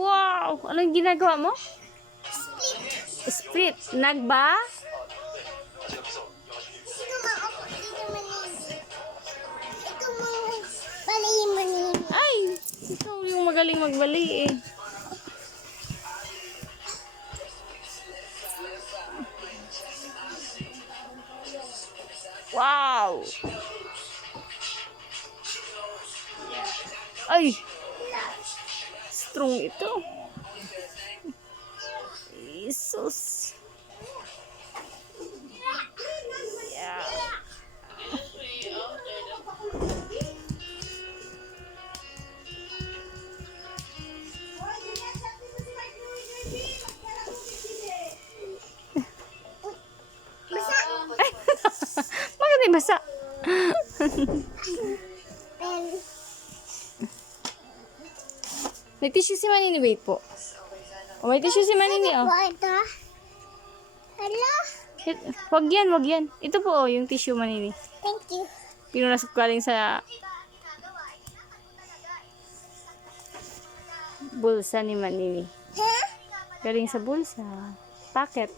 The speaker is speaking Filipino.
Wow! Anong ginagawa mo? Split. Nagba? Ito mo, balayin mo niya. Ay! Ikaw yung magaling magbali eh. Wow! Ay! Strong ito. Jesus. Yeah. Bakit may basa? May tissue si Manini. Wait po. Oh, may tissue si Manini, oh. Ito? Hello? Wag yan, wag yan. Ito po, oh, yung tissue Manini. Thank you. Pinunas ko galing sa bulsa ni Manini. Huh? Galing sa bulsa. Packet.